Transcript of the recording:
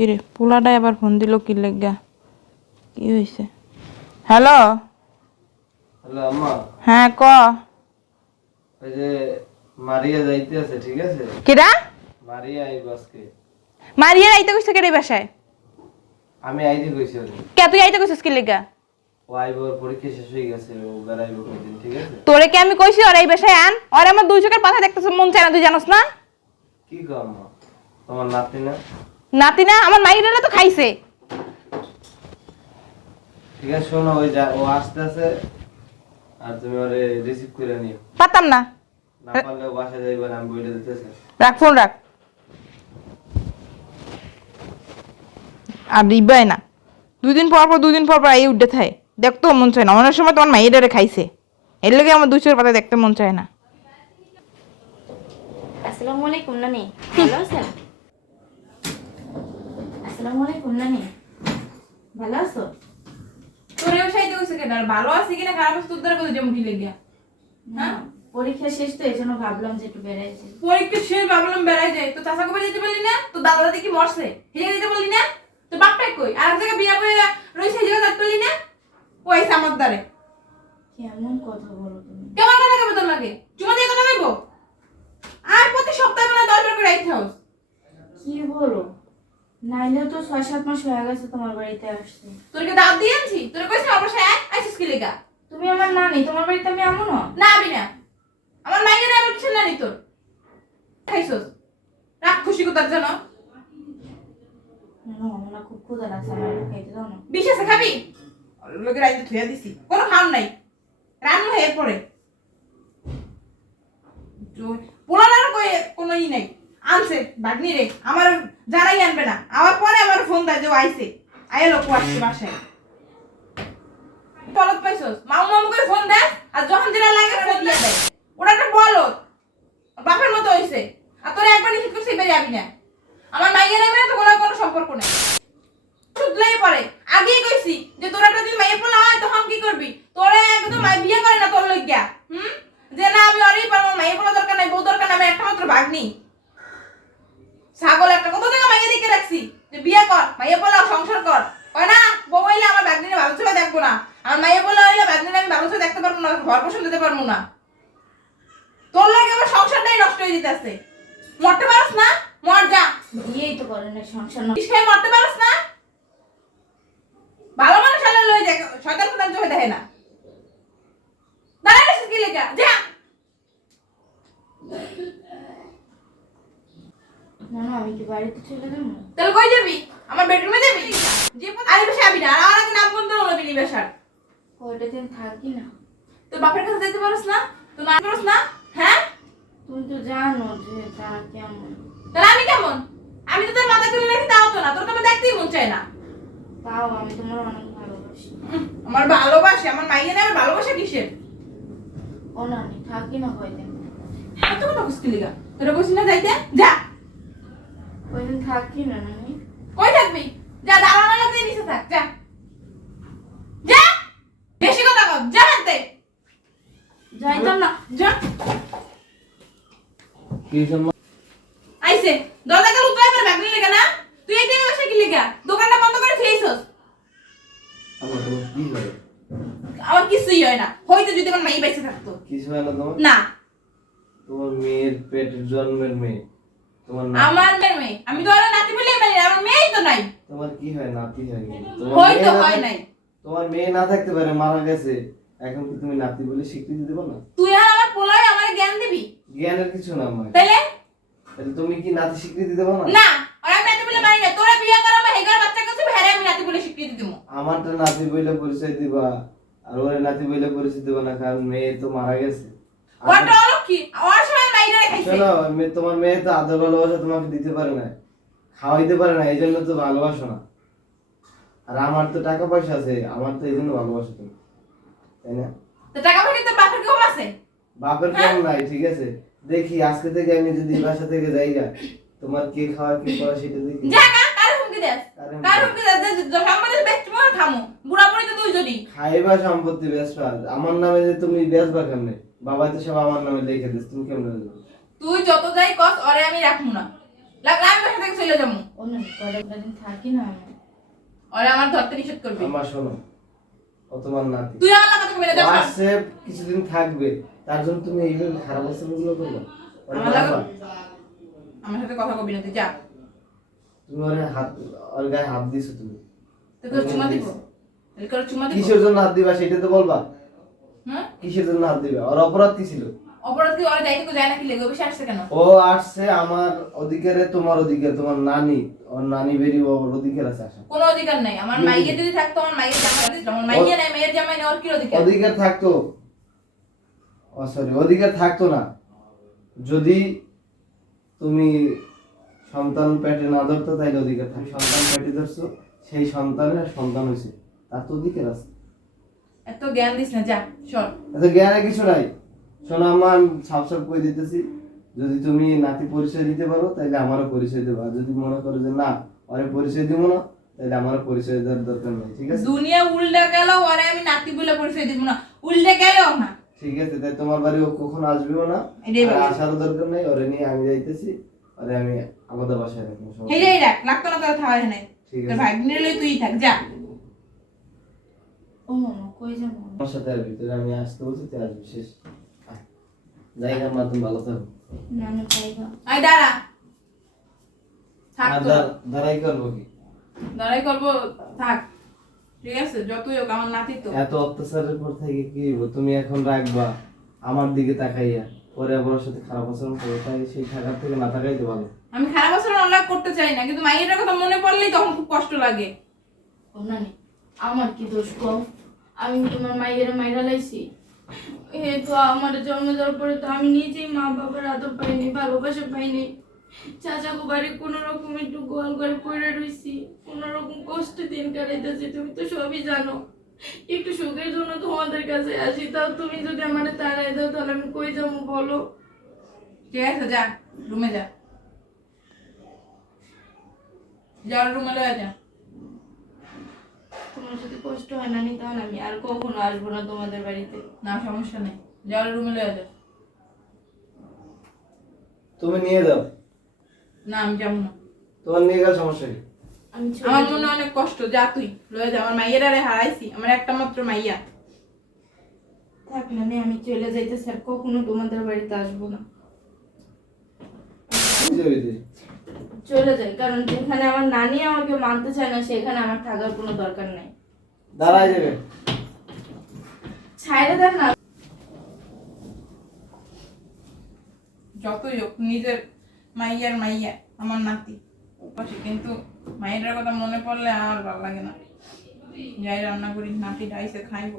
কিরে পোলাটাই আবার ফোন দিল কি লেগা? কি হয়েছে? হ্যালো হ্যালো আম্মা, হ্যাঁ ক। ওই যে মারিয়া যাইতে আছে, ঠিক আছে? কেডা? মারিয়া আইব আজকে। মারিয়া আইতে কইছে কেডা বাসায়? আমি আইতে কইছি ওরে। কে তুই আইতে কইছিস কি লেগা? ও আইব, ওর পরীক্ষা শেষ হয়ে গেছে, ও বেড়াইব কয়দিন, ঠিক আছে? তোরে কি আমি কইছি ওর এই বাসায় আন? ওর আমার দুই চোখের পাতা দেখতেছ মন চায় না, তুই জানোস না? কি কও আম্মা, তোমার নাতি না? নাতি না, আমার মাইরা তো খাইছে। ঠিক আছে শোনো, ওই যা ও আসতেছে, আর তুমি ওরে রিসিভ করে নিও। পারতাম না। না পারলে ও বাসায় যাইবে না, আমি বইলে দিতেছি। রাখ ফোন রাখ। আর রিবাই না, দুই দিন পর পর এই উঠে থাকে, দেখতেও মন চায় না। অনেক সময় তোমার মাইয়ারে খাইছে, এর লেগে আমার দুই চোখের পাতা দেখতে মন চায় না। আসসালামু আলাইকুম নানি, ভালো আছেন? আসসালামু আলাইকুম নানি, ভালো আছো? তোর ব্যবসায়ীতে কইছে কেন? আর ভালো আছে কিনা খারাপ আছে তোর দ্বারা কই যেমন কি লেগিয়া? হ্যাঁ, পরীক্ষা শেষ তো, এই জন্য ভাবলাম যে একটু বেড়াই যাই। পরীক্ষা শেষ ভাবলাম বেড়াই যায়, তো চাচা কবে যেতে পারলি না? তো দাদা দাদি কি মরছে হেগে যেতে পারলি না? তো বাপটাই কই আর এক জায়গায় বিয়া করে রইছে হেগে যেতে পারলি না? ওই আমার দ্বারে কেমন কথা বলো তুমি? কেমন কথা কবে তোর লাগে? চুমা দিয়ে কথা কইবো? আর প্রতি সপ্তাহে মানে 10 বার করে আইতে হোস। কি বলো? নাইলেও তো 6-7 মাস হয়ে গেছে তোমার বাড়িতে আসছে। তোর কি দাঁত দিয়ে আনছি? তোর কইছে আমার বাসায় আইছিস কি লেগা? তুমি আমার নানি, তোমার বাড়িতে আমি আমো না? না আবি না। আমার মাইয়ের আবার কিছু না নি তোর। খাইছস? রাখ খুশি কোতার জন্য। না, আমার না খুব ক্ষুধা লাগছে, আমার একটু খাইতে দাও না। বিশেষে খাবি? লোকে রাইতে থুয়া দিছি। কোনো খাম নাই। রান্না হয়ে পড়ে। পোলার কই কোনো ই নাই। আনছে বাগনি রে। আমার জানাই আনবে না। আমার পরে আমার ফোন দেয় যে ও আইছে। আইয়া লোক আসছে বাসায়। বলত পাইছস? মামু মামু করে ফোন দেয় আর যখন যেটা লাগে ফোন দিয়ে দেয়। ওটা একটা বলত। বাপের মতো হইছে। আর তোরে একবার নিষেধ করছি বেরিয়ে যাবি না। আমার মাইয়ের এমনি তো কোনো সম্পর্ক নেই। শুধলাই পড়ে। আগেই কইছি যে তোরা যদি মাইয়ে পোলা হয় তখন কি করবি? তোরে একদম বিয়ে করে না তোর লইগা। যে না আমি অরেই পারবো, মাইয়ে পোলা দরকার নাই, বউ দরকার নাই, আমি একটা মাত্র ভাগ্নি। ছাগল একটা, কত টাকা মাইয়ে দিকে রাখছি যে বিয়ে কর, মাইয়ে পোলা সংসার কর। কয় না বউ হইলে আমার ভাগ্নিরে ভালো চোখে দেখবো না, আমার মাইয়ে পোলা হইলে ভাগ্নিরে আমি ভালো চোখে দেখতে পারবো না, ঘর পোষণ দিতে পারবো না। তোর লাগে আমার সংসারটাই নষ্ট হয়ে যেতেছে। মরতে পারস না? মর যা। বিয়েই তো করে না, সংসার না। খেয়ে মরতে পারস না? ভালো মানুষ আল্লাহ লই যায়, শয়তান প্রধান চোখে দেখে না। দাঁড়াইছিস কি লেগা? যা। না না, আমি কি বাড়িতে চলে যাবো? তাহলে কই যাবি? আমার বেডরুমে যাবি? যে আরে বেশি আবি না, আর আগে নাম বন্ধ হলো বিনি বেশার। কয়টা দিন থাকি না। তোর বাপের কাছে যেতে পারস না? তুই না পারস না? হ্যাঁ? তুমি তো জানো যে তা কেমন। তাহলে আমি কেমন? আমি তো তোর মাথা তুলে রেখে তাও তো না, তোর তো আমার দেখতেই মন চায় না। তাও আমি তোমার অনেক ভালোবাসি। আমার ভালোবাসে, আমার মাইয়া না, আমার ভালোবাসা কিসের? ও নানি, থাকি না কয়দিন। হ্যাঁ তো কথা কুস্কি লিগা। তোরা কইছিস না যাইতে? যা। কয়দিন থাকি না নানি। কই থাকবি? যা, দাঁড়ানো লাগবে নিচে থাক, যা। যা। বেশি কথা কর, যা হাতে। যাইতাম না। যা। কি আম্মা? আইছে দরজা কাল উতরাই পারে ব্যাগনি লাগা না? তুই এই টাইমে বসে কি লাগা? দোকানটা বন্ধ করে ফেলেছস। আম্মা তোমার কি হয়? আমার কিছুই হয় না, হয়তো যদি আমার মাই বেঁচে থাকতো। কিছু হয় না তোমার? না, তোমার মেয়ের পেটের জন্মের মেয়ে, তোমার আমার মেয়ে, আমি তো আর নাতি বলেই মানি না, আমার মেয়েই তো নাই। তোমার কি হয়? নাতি হয় কি? হয়তো হয় নাই। তোমার মেয়ে না থাকতে পারে, মারা গেছে, এখন কি তুমি নাতি বলে স্বীকৃতি দেবো না? তুই আর আমার পোলাই আমার জ্ঞান দিবি? জ্ঞানের কিছু না আমার। তাইলে তাহলে তুমি কি নাতি স্বীকৃতি দেবো না? না, আর আমি নাতি বলে মানি না। তোরা বিয়ে করা আমার হেগার বাচ্চা কাছে ভেরে আমি নাতি বলে স্বীকৃতি দেবো। আমারটা নাতি বলে পরিচয় দিবা, আর ওরে নাতি বলে পরিচয় দিবা না, কারণ মেয়ে তো মারা গেছে। ওটা অলক্ষী, ওর সময় মাইরা খাইছে। শোনো, তোমার মেয়ে তো আদর ভালোবাসা তোমাকে দিতে পারে না, খাওয়াইতে পারে না, এই জন্য তো ভালোবাসো না। আর আমার তো টাকা পয়সা আছে, আমার তো এই জন্য ভালোবাসো তুমি, তাই না? তো টাকা পয়সা তো বাপের কম আছে? বাপের কম নাই, ঠিক আছে। দেখি আজকে থেকে আমি যদি বাসা থেকে যাই গা, তোমার কে খাওয়া কি করা সেটা দেখি। যা কা, কার হুমকি দেস? কার হুমকি দেস? সম্পত্তি বেচতে মন খামু। বুড়া বুড়ি তো দুইজনই। খাইবা সম্পত্তি বেচবা, আমার নামে যে তুমি বেচবা কেমনে? বাবা তো সব আমার নামে লিখে দিস, তুমি কেমনে দেবে? তুই যত যাই কস ওরে আমি রাখমু না। লাগলে আমি বাসা থেকে চলে যাবো। ও না কয়েকটা দিন থাকি না আমি। ওরা আমার ধরতে নিষেধ করবে। আমার শোনো, ও তোমার নাতি, তুই আমার কথা কবি না, যা সর। আসছে কিছুদিন থাকবে, তার জন্য তুমি এইভাবে খারাপ আচরণগুলো করবে? ওরে আমার লাগা- মারবা? আমার সাথে কথা কবি না, তুই যা। তুমি ওর গায়ে হাত দিছো তুমি। তোকে ওর চুমা দিব? তাহলে কি ওর চুমা দিব? কিসের জন্য হাত দিবা সেটা তো বলবা। হ্যাঁ? কিসের জন্য হাত দিবা? ওর অপরাধ কি ছিল? অপরাধ কি ওরা যাইতে যায় নাকি লেগে বেশি আসছে কেন? ও আসছে আমার অধিকারে, তোমার অধিকার, তোমার নানি, ওর নানি বেরিয়ে ওর অধিকার আছে আসা। কোনো অধিকার নাই। আমার কি মাইকে অধিকার? যদি থাকতো আমার মাইকে জামাই দিত, আমার মাইকে নাই, মেয়ের জামাই নেই, ওর কি অধিকার? অধিকার থাকতো, ও সরি, অধিকার থাকতো না যদি তুমি সন্তান পেটে না ধরতো, তাইলে অধিকার থাকতো। সন্তান পেটে ধরছো, সেই সন্তানের সন্তান হয়েছে, তার তো অধিকার আছে। এত জ্ঞান দিস না, যা সর। এত জ্ঞানের কিছু নাই। শোনো, আমার সাফ সাফ কই দিতেছি, যদি তুমি নাতি পরিচয় দিতে পারো তাহলে আমারও পরিচয় দেবো, আর যদি মনে করো যে না ওরে পরিচয় দিব না, তাহলে আমারও পরিচয় দেওয়ার দরকার নেই, ঠিক আছে? দুনিয়া উল্টে গেল, ওরে আমি নাতি বলে পরিচয় দিব না, উল্টে গেলেও না। ঠিক আছে, তাই তোমার বাড়ি ও কখন আসবেও না, এটাই আর বলি। আসারও দরকার নেই। ওরে নিয়ে আমি যাইতেছি, ওরে আমি আমাদের বাসায় রাখবো, সমস্যা নেই। হেই রাখ, লাগতো না তোর খাওয়া এখানে। ঠিক তোর আছে, ভাগ্নে লই তুই থাক, যা। ও মামা কই যাবো? আমার সাথে আর ভিতরে আমি আসতে বলছি, তুই আসবি, শেষ। যাই না মা, তুমি ভালো থাকো। না না পাইবা। আয় দাঁড়া। থাক আর তো। দাঁড়াই করবো কি? দাঁড়াই করবো, থাক। ঠিক আছে, যতই হোক আমার নাতি তো। এত অত্যাচারের পর থেকে কি হইব? তুমি এখন রাখবা আমার দিকে তাকাইয়া, পরে আবার ওর সাথে খারাপ আচরণ করবে, তাই সেই থাকার থেকে না থাকাই তো ভালো। আমি খারাপ আচরণ অনেক করতে চাই না, কিন্তু মাইয়ের কথা মনে পড়লেই তখন খুব কষ্ট লাগে। ও না নে, আমার কি দোষ কও? আমি তোমার মাইয়ের মাইরা লাইছি। এ তো আমার জন্ম দেওয়ার পরে তো আমি নিজেই মা বাবার আদর পাইনি, ভালোবাসা পাইনি। চাচাকু বাড়ি কোনো রকম একটু গোয়াল করে পড়ে রইছি, কোনো রকম কষ্টে দিন কাটাইতেছি, তুমি তো সবই জানো। একটু সুখের জন্য তোমাদের কাছে আসি, তাও তুমি যদি আমার তাড়াই দাও তাহলে আমি কই যাবো বলো? ঠিক আছে, যা রুমে যা, যা রুমে লয়ে যা। তোমার যদি কষ্ট হয় না নি, তাহলে আমি আর কখনো আসবো না তোমাদের বাড়িতে। না সমস্যা নেই, যা রুমে লয়ে যা। তুমি নিয়ে যাও, না আমি যাবো না, তোমার নিয়ে গেলে সমস্যা কি? আমি চলে আমার যাবো। মনে অনেক কষ্ট, যা তুই লয়ে যা। আমার মাইয়ের আরে হারাইছি, আমার একটা মাত্র মাইয়া। থাক না নে, আমি চলে যাইতেছি, আর কখনো তোমাদের বাড়িতে আসবো না। এই যে, ওই যে। চলে যাই, কারণ যেখানে আমার নানি আমাকে মানতে চায় না সেখানে আমার থাকার কোনো দরকার নাই। দাঁড়াই যাবে। ছাইরে দেন না। যতই হোক নিজের মাইয়ার মাইয়া, আমার নাতি পাশে, কিন্তু মায়ের কথা মনে পড়লে আর ভালো লাগে না। যাই রান্না করি, নাতি ডাইসে খাইবো।